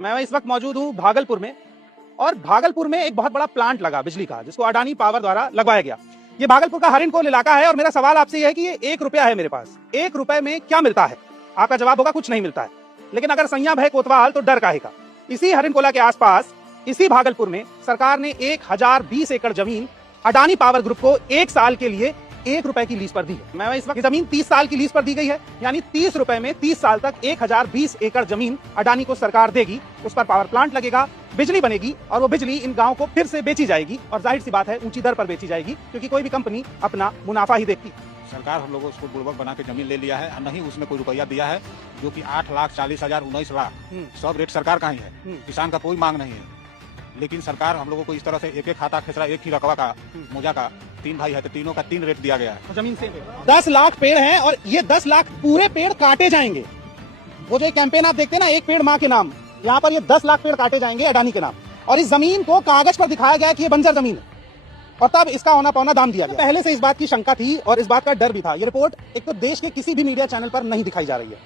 मैं इस वक्त मौजूद हूँ भागलपुर में, और भागलपुर में एक बहुत बड़ा प्लांट लगा बिजली का, जिसको अडानी पावर द्वारा लगवाया गया। ये भागलपुर का हरिनकोल इलाका है, और मेरा सवाल आपसे ये है कि ये 1 रुपया है मेरे पास, 1 रुपए में क्या मिलता है? आपका जवाब होगा कुछ नहीं मिलता है। लेकिन अगर संयम है कोतवाल तो डर काहे का। इसी हरिनकोला के आसपास, इसी भागलपुर में सरकार ने 1020 एकड़ जमीन अडानी पावर ग्रुप को 1 साल के लिए 1 रुपए की लीज पर दी है। मैं इस वक्त जमीन 30 साल की लीज पर दी गई है, यानी 30 रुपए में 30 साल तक 1020 एकड़ जमीन अडानी को सरकार देगी। उस पर पावर प्लांट लगेगा, बिजली बनेगी, और वो बिजली इन गांवों को फिर से बेची जाएगी। और जाहिर सी बात है, ऊंची दर पर बेची जाएगी, क्योंकि कोई भी कंपनी अपना मुनाफा ही देखती। सरकार हम लोगों उसको बुड़बक बना के जमीन ले लिया है, नहीं उसमें कोई रुपया दिया है, जो कि 8,40,000 19 लाख सब रेट सरकार का ही है। किसान का कोई मांग नहीं है, लेकिन सरकार हम लोगों को इस तरह से एक एक खाता खेसरा, एक ही रकबा का मोजा का, 3 भाई है तो तीनों का 3 रेट दिया गया है। जमीन से 10 लाख पेड़ हैं, और ये 10 लाख पूरे पेड़ काटे जाएंगे। वो जो कैंपेन आप देखते हैं ना, एक पेड़ माँ के नाम, यहाँ पर ये 10 लाख पेड़ काटे जाएंगे अडानी के नाम। और इस जमीन को कागज पर दिखाया गया कि ये बंजर जमीन है, और तब इसका होना पौना दाम दिया गया। पहले से इस बात की शंका थी और इस बात का डर भी था। ये रिपोर्ट एक तो देश के किसी भी मीडिया चैनल पर नहीं दिखाई जा रही है,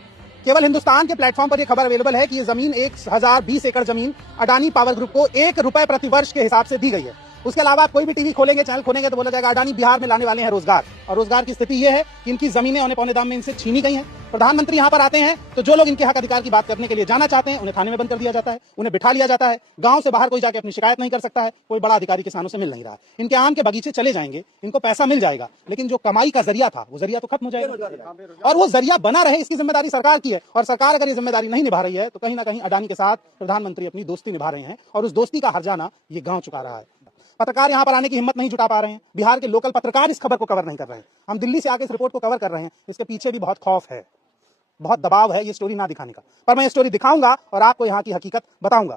केवल हिंदुस्तान के प्लेटफॉर्म पर यह खबर अवेलेबल है कि ये जमीन 1020 एकड़ जमीन अडानी पावर ग्रुप को 1 रुपए प्रति वर्ष के हिसाब से दी गई है। उसके अलावा आप कोई भी टीवी खोलेंगे, चैनल खोलेंगे, तो बोला जाएगा अडानी बिहार में लाने वाले हैं रोजगार। और रोजगार की स्थिति यह है कि इनकी जमीनें औने पौने दाम में इनसे छीनी गई हैं। प्रधानमंत्री यहाँ पर आते हैं तो जो लोग इनके हक अधिकार की बात करने के लिए जाना चाहते हैं, उन्हें थाने में बंद कर दिया जाता है, उन्हें बिठा लिया जाता है। गांव से बाहर कोई जाके अपनी शिकायत नहीं कर सकता है, कोई बड़ा अधिकारी किसानों से मिल नहीं रहा। इनके आम के बगीचे चले जाएंगे, इनको पैसा मिल जाएगा, लेकिन जो कमाई का जरिया था वो जरिया तो खत्म हो जाएगा, और वो जरिया बना रहे, इसकी जिम्मेदारी सरकार की है। और सरकार अगर ये जिम्मेदारी नहीं निभा रही है, तो कहीं ना कहीं अडानी के साथ प्रधानमंत्री अपनी दोस्ती निभा रहे हैं, और उस दोस्ती का हर्जाना ये गांव चुका रहा है। पत्रकार यहां पर आने की हिम्मत नहीं जुटा पा रहे हैं, बिहार के लोकल पत्रकार इस खबर को कवर नहीं कर रहे हैं। हम दिल्ली से आके इस रिपोर्ट को कवर कर रहे हैं। इसके पीछे भी बहुत खौफ है, बहुत दबाव है ये स्टोरी ना दिखाने का, पर मैं ये स्टोरी दिखाऊंगा और आपको यहाँ की हकीकत बताऊंगा।